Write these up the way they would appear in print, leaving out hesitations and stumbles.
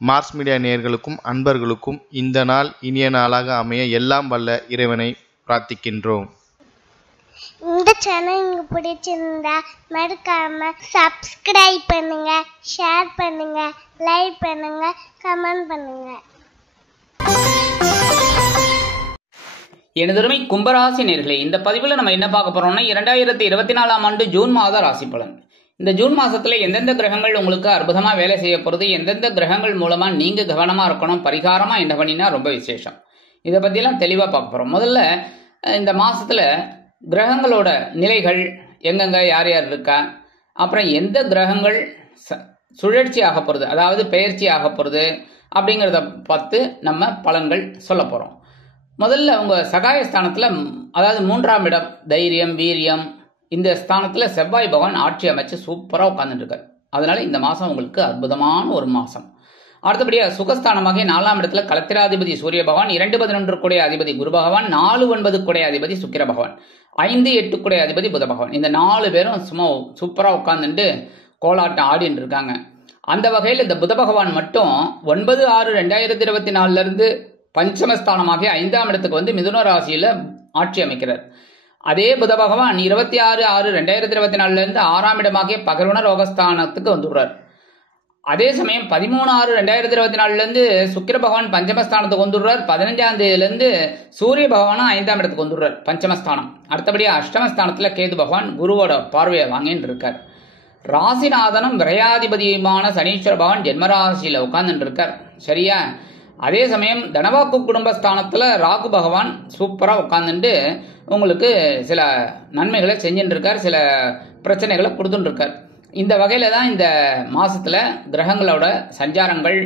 Mars media நேயர்களுக்கும் அன்பர்களுக்கும் இந்த நாள் இனிய நாளாக அமைய எல்லாம் வல்ல இறைவனை பிரார்த்திக்கின்றோம். இந்த சேனல் உங்களுக்கு பிடிச்சிருந்தா மறக்காம சப்ஸ்கிரைப் பண்ணுங்க, ஷேர் பண்ணுங்க, லைக் பண்ணுங்க, கமெண்ட் பண்ணுங்க. எனதுரிமை கும்பராசி நேயர்களே, இந்த பதிவில் நம்ம என்ன பார்க்க போறோம்னா 2024ஆம் ஆண்டு ஜூன் மாத ராசி பலன். இந்த ஜூன் மாசத்துல எந்தெந்த கிரகங்கள் உங்களுக்கு அற்புதமா வேலை செய்ய போறது, எந்தெந்த கிரகங்கள் மூலமா நீங்க கவனமா இருக்கணும், பரிகாரமா என்ன பண்ணினா ரொம்ப விசேஷம், இதை பத்தியெல்லாம் தெளிவா பார்க்க போறோம். முதல்ல இந்த மாசத்துல கிரகங்களோட நிலைகள் எங்கெங்க யார் யார் இருக்கா, அப்புறம் எந்த கிரகங்கள் சுழற்சி ஆக போறது, அதாவது பெயர்ச்சி ஆக போறது அப்படிங்கிறத பார்த்து நம்ம பலன்கள் சொல்ல போறோம். முதல்ல உங்க சகாயஸ்தானத்துல, அதாவது 3ஆம் இடம் தைரியம் வீரியம், இந்த ஸ்தானத்துல செவ்வாய் பகவான் ஆட்சி அமைச்சு சூப்பரா உட்கார்ந்துட்டு இருக்காரு. அதனால இந்த மாசம் உங்களுக்கு அற்புதமான ஒரு மாசம். அடுத்தபடியா சுகஸ்தானமாக 4ஆம் இடத்துல கலத்திராதிபதி சூரிய பகவான், 2-11 கூடிய அதிபதி குரு பகவான், 4-9 கூடிய அதிபதி சுக்கிர பகவான், 5-8 கூடிய அதிபதி புத பகவான், இந்த 4 பேரும் சும்மா சூப்பரா உட்கார்ந்துட்டு கோலாட்டம் ஆடிட்டு இருக்காங்க. அந்த வகையில் இந்த புத பகவான் மட்டும் 9/6/2024 இருந்து பஞ்சமஸ்தானமாக 5ஆம் இடத்துக்கு வந்து மிதுன ராசியில ஆட்சி அமைக்கிறார். அதே புத பகவான் 26/6/2024 இருந்து 6ஆம் இடமாகிய பகர்வன ரோகஸ்தானத்துக்கு வந்துடுறார். அதே சமயம் 13/6/2024 இருந்து சுக்கிர பகவான் பஞ்சமஸ்தானத்துக்கு வந்துடுறார். 15ஆம் தேதியிலிருந்து சூரிய பகவானும் 5ஆம் இடத்துக்கு வந்துடுறார், பஞ்சமஸ்தானம். அடுத்தபடியா அஷ்டமஸ்தானத்துல கேது பகவான் குருவோட பார்வையை வாங்கிட்டு இருக்கார். ராசிநாதனும் விரையாதிபதியுமான சனீஸ்வர பகவான் ஜென்மராசியில உட்கார்ந்துட்டு இருக்கார். சரியா? அதே சமயம் தனவாக்கு குடும்பஸ்தானத்துல ராகு பகவான் சூப்பரா உட்கார்ந்துட்டு உங்களுக்கு சில நன்மைகளை செஞ்சுட்டு இருக்கார், சில பிரச்சனைகளை கொடுத்துட்டு இருக்கார். இந்த வகையில தான் இந்த மாசத்துல கிரகங்களோட சஞ்சாரங்கள்,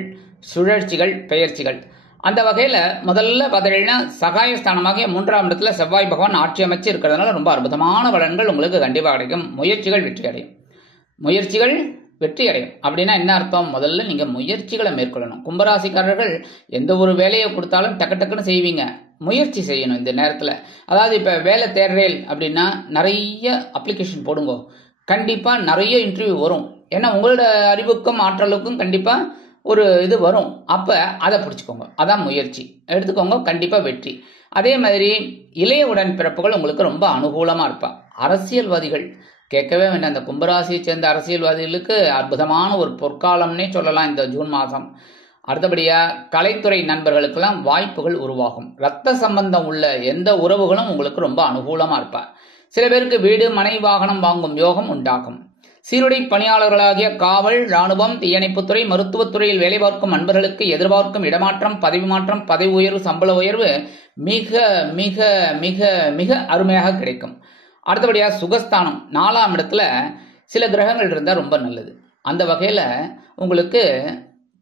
சுழற்சிகள், பெயர்ச்சிகள். அந்த வகையில முதல்ல பார்த்தீங்கன்னா சகாயஸ்தானமாக 3ஆம் இடத்துல செவ்வாய் பகவான் ஆட்சி அமைச்சு இருக்கிறதுனால ரொம்ப அற்புதமான பலன்கள் உங்களுக்கு கண்டிப்பாக கிடைக்கும். முயற்சிகள் வெற்றி அடையும். முயற்சிகள் வெற்றி அடையும் அப்படின்னா என்ன அர்த்தம்? முதல்ல நீங்க முயற்சிகளை மேற்கொள்ளணும். கும்பராசிக்காரர்கள் எந்த ஒரு வேலையை கொடுத்தாலும் டக்கு டக்குன்னு செய்வீங்க. முயற்சி செய்யணும் இந்த நேரத்துல. அதாவது இப்ப வேலை தேடுறேன் அப்படின்னா நிறைய அப்ளிகேஷன் போடுங்க, கண்டிப்பா நிறைய இன்டர்வியூ வரும். ஏன்னா உங்களோட அறிவுக்கும் ஆற்றலுக்கும் கண்டிப்பா ஒரு இது வரும். அப்ப அதை பிடிச்சுக்கோங்க, அதான் முயற்சி எடுத்துக்கோங்க, கண்டிப்பா வெற்றி. அதே மாதிரி இளைய உடன் பிறப்புகள் உங்களுக்கு ரொம்ப அனுகூலமா இருப்பா. அரசியல்வாதிகள் கேட்கவே வேண்டாம், இந்த கும்பராசியை சேர்ந்த அரசியல்வாதிகளுக்கு அற்புதமான ஒரு பொற்காலம்னே சொல்லலாம் இந்த ஜூன் மாதம். அடுத்தபடியா கலைத்துறை நண்பர்களுக்கெல்லாம் வாய்ப்புகள் உருவாகும். ரத்த சம்பந்தம் உள்ள எந்த உறவுகளும் உங்களுக்கு ரொம்ப அனுகூலமா இருப்பா. சில பேருக்கு வீடு மனை வாகனம் வாங்கும் யோகம் உண்டாகும். சீருடை பணியாளர்களாகிய காவல், இராணுவம், தீயணைப்புத்துறை, மருத்துவத்துறையில் வேலை பார்க்கும் நண்பர்களுக்கு எதிர்பார்க்கும் இடமாற்றம், பதவி மாற்றம், பதவி உயர்வு, சம்பள உயர்வு மிக மிக மிக மிக அருமையாக கிடைக்கும். அடுத்தபடியா சுகஸ்தானம் 4ஆம் இடத்துல சில கிரகங்கள் இருந்தால் ரொம்ப நல்லது. அந்த வகையில உங்களுக்கு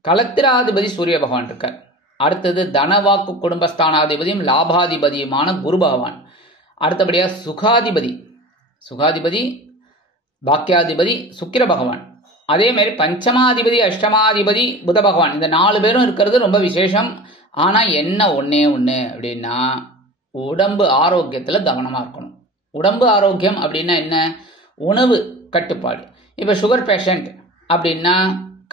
கலத்திராதிபதி சூரிய பகவான் இருக்கார். அடுத்தது தனவாக்கு குடும்பஸ்தானாதிபதியும் லாபாதிபதியுமான குரு பகவான். அடுத்தபடியா சுகாதிபதி பாக்கியாதிபதி சுக்கிர பகவான். அதே மாதிரி பஞ்சமாதிபதி அஷ்டமாதிபதி புத பகவான். இந்த 4 பேரும் இருக்கிறது ரொம்ப விசேஷம். ஆனா என்ன ஒண்ணே அப்படின்னா உடம்பு ஆரோக்கியத்துல கவனமா இருக்கணும். உடம்பு ஆரோக்கியம் அப்படின்னா என்ன? உணவு கட்டுப்பாடு. இப்ப சுகர் பேஷண்ட் அப்படின்னா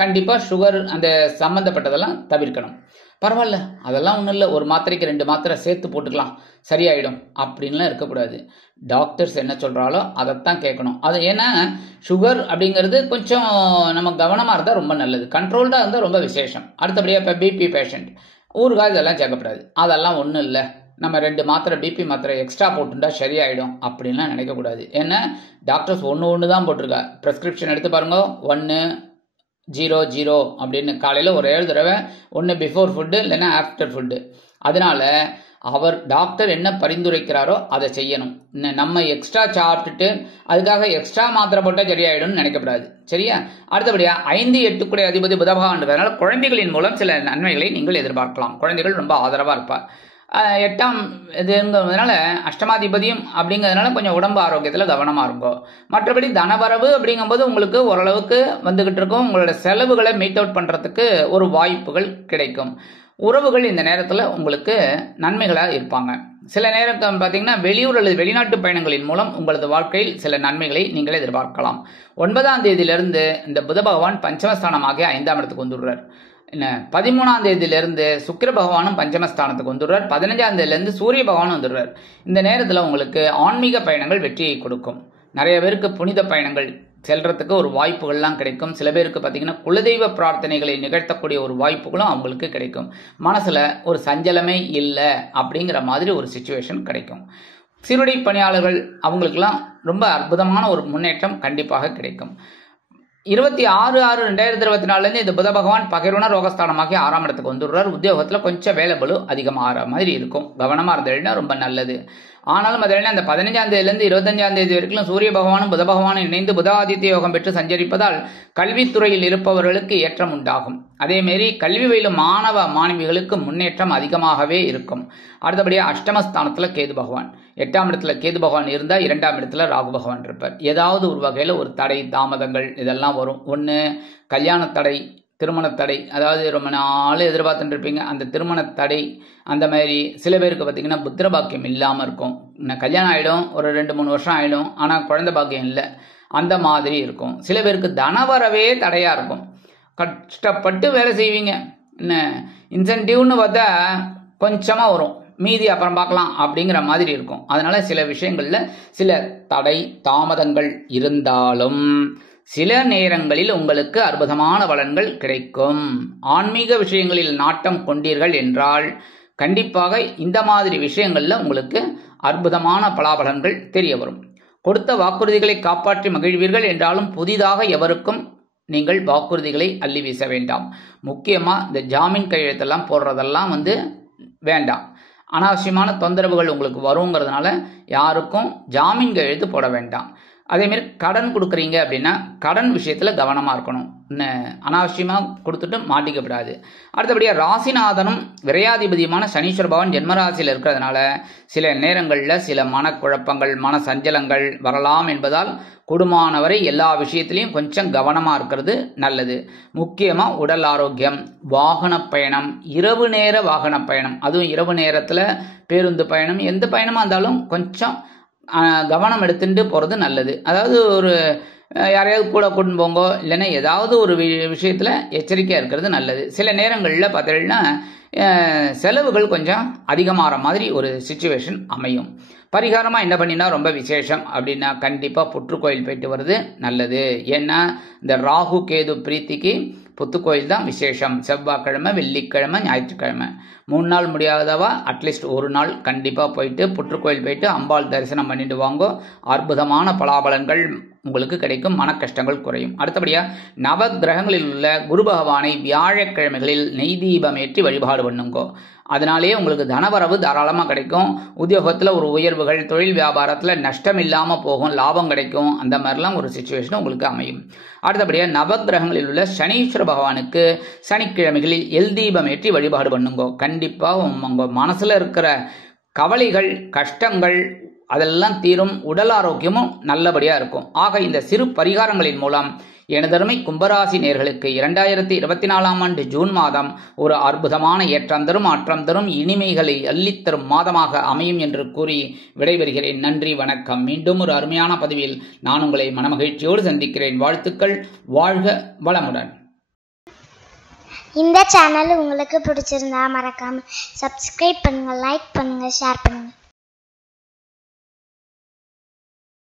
கண்டிப்பா சுகர் அந்த சம்பந்தப்பட்டதெல்லாம் தவிர்க்கணும். பரவாயில்ல, அதெல்லாம் ஒன்றும் இல்லை, ஒரு மாத்திரைக்கு 2 மாத்திரை சேர்த்து போட்டுக்கலாம், சரியாயிடும் அப்படின்லாம் இருக்கக்கூடாது. டாக்டர்ஸ் என்ன சொல்றாலோ அதைத்தான் கேட்கணும். அது ஏன்னா சுகர் அப்படிங்கிறது கொஞ்சம் நம்ம கவனமா இருந்தால் ரொம்ப நல்லது, கண்ட்ரோல்டா இருந்தால் ரொம்ப விசேஷம். அடுத்தபடியா இப்போ பிபி பேஷண்ட் ஊறுகாய் இதெல்லாம் சேர்க்கப்படாது, அதெல்லாம் ஒன்றும் இல்லை, நம்ம 2 மாத்திரை பிபி மாத்திரை எக்ஸ்ட்ரா போட்டுட்டா சரியாயிடும் அப்படின்லாம் நினைக்கக்கூடாது. ஏன்னா டாக்டர்ஸ் ஒன்று தான் போட்டிருக்கா. ப்ரெஸ்கிரிப்ஷன் எடுத்து பாருங்க, 1-0-0 அப்படின்னு காலையில் ஒரு 7 தடவை, ஒன்று பிஃபோர் ஃபுட்டு இல்லைன்னா ஆஃப்டர் ஃபுட்டு. அதனால அவர் டாக்டர் என்ன பரிந்துரைக்கிறாரோ அதை செய்யணும். நம்ம எக்ஸ்ட்ரா சாப்பிட்டுட்டு அதுக்காக எக்ஸ்ட்ரா மாத்திரை போட்டால் சரியாயிடும்னு நினைக்கப்படாது. சரியா? அடுத்தபடியா 5-8 கூடிய அதிபதி புத பகவான்றதுனால குழந்தைகளின் மூலம் சில நன்மைகளை நீங்கள் எதிர்பார்க்கலாம். குழந்தைகள் ரொம்ப ஆதரவா இருப்பார். 8ஆம் இதுங்கிறதுனால அஷ்டமாதிபதியும் அப்படிங்கிறதுனால கொஞ்சம் உடம்பு ஆரோக்கியத்தில் கவனமாக இருக்கும். மற்றபடி தனவரவு அப்படிங்கும்போது உங்களுக்கு ஓரளவுக்கு வந்துகிட்டு இருக்கும். உங்களோட செலவுகளை மீட் அவுட் பண்ணுறதுக்கு ஒரு வாய்ப்புகள் கிடைக்கும். உறவுகள் இந்த நேரத்தில் உங்களுக்கு நன்மைகளாக இருப்பாங்க. சில நேரம் பார்த்தீங்கன்னா வெளியூர் அல்லது வெளிநாட்டு பயணங்களின் மூலம் உங்களது வாழ்க்கையில் சில நன்மைகளை நீங்கள் எதிர்பார்க்கலாம். 9ஆம் தேதியிலிருந்து இந்த புத பகவான் பஞ்சமஸ்தானமாக 5ஆம் இடத்துக்கு வந்துடுறார். என்ன 13ஆம் தேதியிலிருந்து சுக்கிர பகவானும் பஞ்சமஸ்தானத்துக்கு வந்துடுறார். 15ஆம் தேதியிலிருந்து சூரிய பகவானும் வந்துடுறார். இந்த நேரத்தில் உங்களுக்கு ஆன்மீக பயணங்கள் வெற்றியை கொடுக்கும். நிறைய பேருக்கு புனித பயணங்கள் செல்றதுக்கு ஒரு வாய்ப்புகள்லாம் கிடைக்கும். சில பேருக்கு பார்த்தீங்கன்னா குலதெய்வ பிரார்த்தனைகளை நிகழ்த்தக்கூடிய ஒரு வாய்ப்புகளும் அவங்களுக்கு கிடைக்கும். மனசுல ஒரு சஞ்சலமே இல்லை அப்படிங்கிற மாதிரி ஒரு சிச்சுவேஷன் கிடைக்கும். சிறுடை பணியாளர்கள் அவங்களுக்கெல்லாம் ரொம்ப அற்புதமான ஒரு முன்னேற்றம் கண்டிப்பாக கிடைக்கும். 26/6/2024 இந்த புத பகவான் பகிர்வன ரோகஸ்தானமாகி 6ஆம் இடத்துக்கு வந்துடுறார். உத்தியோகத்தில் கொஞ்சம் வேலை பளு அதிகமாகிற மாதிரி இருக்கும். கவனமாக இருந்ததுன்னா ரொம்ப நல்லது. ஆனாலும் அதில் அந்த 15ஆம் தேதியிலிருந்து 25ஆம் தேதி வரைக்கும் சூரிய பகவானும் புத பகவானும் இணைந்து புத ஆதித்ய யோகம் பெற்று சஞ்சரிப்பதால் கல்வித்துறையில் இருப்பவர்களுக்கு ஏற்றம் உண்டாகும். அதேமாரி கல்வி பயிலும் மாணவ மாணவிகளுக்கு முன்னேற்றம் அதிகமாகவே இருக்கும். அடுத்தபடியாக அஷ்டமஸ்தானத்தில் கேது பகவான், 8ஆம் இடத்துல கேது பகவான் இருந்தால் 2ஆம் இடத்துல ராகு பகவான் இருப்பார். ஏதாவது ஒரு வகையில் ஒரு தடை தாமதங்கள் இதெல்லாம் வரும். ஒன்று கல்யாண தடை, திருமண தடை, அதாவது ரொம்ப நாள் எதிர்பார்த்துட்டு இருப்பீங்க அந்த திருமண தடை. அந்த மாதிரி சில பேருக்கு பார்த்தீங்கன்னா புத்திர பாக்கியம் இல்லாமல் இருக்கும். கல்யாணம் ஆகிடும், ஒரு 2-3 வருஷம் ஆகிடும், ஆனால் குழந்தை பாக்கியம் இல்லை, அந்த மாதிரி இருக்கும். சில பேருக்கு தனவரவே தடையாக இருக்கும். கஷ்டப்பட்டு வேலை செய்வீங்க, என்ன இன்சென்டிவ்னு பார்த்தா கொஞ்சமாக வரும், மீதி அப்புறம் பார்க்கலாம் அப்படிங்கிற மாதிரி இருக்கும். அதனால சில விஷயங்கள்ல சில தடை தாமதங்கள் இருந்தாலும் சில நேரங்களில் உங்களுக்கு அற்புதமான பலன்கள் கிடைக்கும். ஆன்மீக விஷயங்களில் நாட்டம் கொண்டீர்கள் என்றால் கண்டிப்பாக இந்த மாதிரி விஷயங்கள்ல உங்களுக்கு அற்புதமான பலாபலன்கள் தெரிய வரும். கொடுத்த வாக்குறுதிகளை காப்பாற்றி மகிழ்வீர்கள் என்றாலும் புதிதாக எவருக்கும் நீங்கள் வாக்குறுதிகளை அள்ளி வீச வேண்டாம். முக்கியமாக இந்த ஜாமீன் கையெழுத்தெல்லாம் போடுறதெல்லாம் வேண்டாம். அனாவசியமான தொந்தரவுகள் உங்களுக்கு வருங்கிறதுனால யாருக்கும் ஜாமீன் கையெழுத்து போட வேண்டாம். அதேமாரி கடன் கொடுக்குறீங்க அப்படின்னா கடன் விஷயத்தில் கவனமாக இருக்கணும். அனாவசியமாக கொடுத்துட்டு மாட்டிக்கப்படாது. அடுத்தபடியாக ராசிநாதனும் விரையாதிபதியுமான சனீஸ்வர பகவான் ஜென்மராசியில் இருக்கிறதுனால சில நேரங்களில் சில மனக்குழப்பங்கள் மன சஞ்சலங்கள் வரலாம் என்பதால் கூடுமானவரை எல்லா விஷயத்திலையும் கொஞ்சம் கவனமாக இருக்கிறது நல்லது. முக்கியமாக உடல் ஆரோக்கியம், வாகன பயணம், இரவு நேர வாகன பயணம், அதுவும் இரவு நேரத்தில் பேருந்து பயணம், எந்த பயணமாக இருந்தாலும் கொஞ்சம் கவனம் எடுத்துட்டு போகிறது நல்லது. அதாவது ஒரு யாரையாவது கூட கூட்டின்னு போங்கோ, இல்லைன்னா ஏதாவது ஒரு விஷயத்தில் எச்சரிக்கையாக இருக்கிறது நல்லது. சில நேரங்களில் பார்த்தீங்கன்னா செலவுகள் கொஞ்சம் அதிகமாகிற மாதிரி ஒரு சிச்சுவேஷன் அமையும். பரிகாரமாக என்ன பண்ணினா ரொம்ப விசேஷம் அப்படின்னா கண்டிப்பாக புற்றுக்கோயில் போயிட்டு வருது நல்லது. ஏன்னா இந்த ராகு கேது பிரீத்திக்கு புத்துக்கோயில் தான் விசேஷம். செவ்வாய்க்கிழமை, வெள்ளிக்கிழமை, ஞாயிற்றுக்கிழமை 3 நாள் முடியாதவா அட்லீஸ்ட் ஒரு நாள் கண்டிப்பாக போயிட்டு புற்றுக்கோயில் போயிட்டு அம்பாள் தரிசனம் பண்ணிட்டு வாங்கோ. அற்புதமான பலாபலன்கள் உங்களுக்கு கிடைக்கும், மன கஷ்டங்கள் குறையும். அடுத்தபடியாக நவ கிரகங்களில் உள்ள குரு பகவானை வியாழக்கிழமைகளில் நெய் தீபம் ஏற்றி வழிபாடு பண்ணுங்கோ. அதனாலேயே உங்களுக்கு தனவரவு தாராளமாக கிடைக்கும். உத்தியோகத்தில் ஒரு உயர்வுகள், தொழில் வியாபாரத்தில் நஷ்டம் இல்லாமல் போகும், லாபம் கிடைக்கும். அந்த மாதிரிலாம் ஒரு சிச்சுவேஷன் உங்களுக்கு அமையும். அடுத்தபடியாக நவகிரகங்களில் உள்ள சனீஸ்வர பகவானுக்கு சனிக்கிழமைகளில் எல் தீபம் ஏற்றி வழிபாடு பண்ணுங்கோ. கண்டிப்பாக உங்கள் மனசில் இருக்கிற கவலைகள் கஷ்டங்கள் அதெல்லாம் தீரும், உடல் ஆரோக்கியமும் நல்லபடியாக இருக்கும். ஆக இந்த சிறு பரிகாரங்களின் மூலம் எனதருமை கும்பராசி நேயர்களுக்கு 2024ஆம் ஆண்டு ஜூன் மாதம் ஒரு அற்புதமான ஏற்றம் தரும் மாற்றம் தரும் இனிமைகளை அள்ளித்தரும் மாதமாக அமையும் என்று கூறி விடைபெறுகிறேன். நன்றி, வணக்கம். மீண்டும் ஒரு அருமையான பதிவில் நான் உங்களை மனமகிழ்ச்சியோடு சந்திக்கிறேன். வாழ்த்துக்கள். வாழ்க வளமுடன். இந்த சேனல் உங்களுக்கு பிடிச்சிருந்தா மறக்காம சப்ஸ்கிரைப் பண்ணுங்க, லைக் பண்ணுங்க, ஷேர் பண்ணுங்க.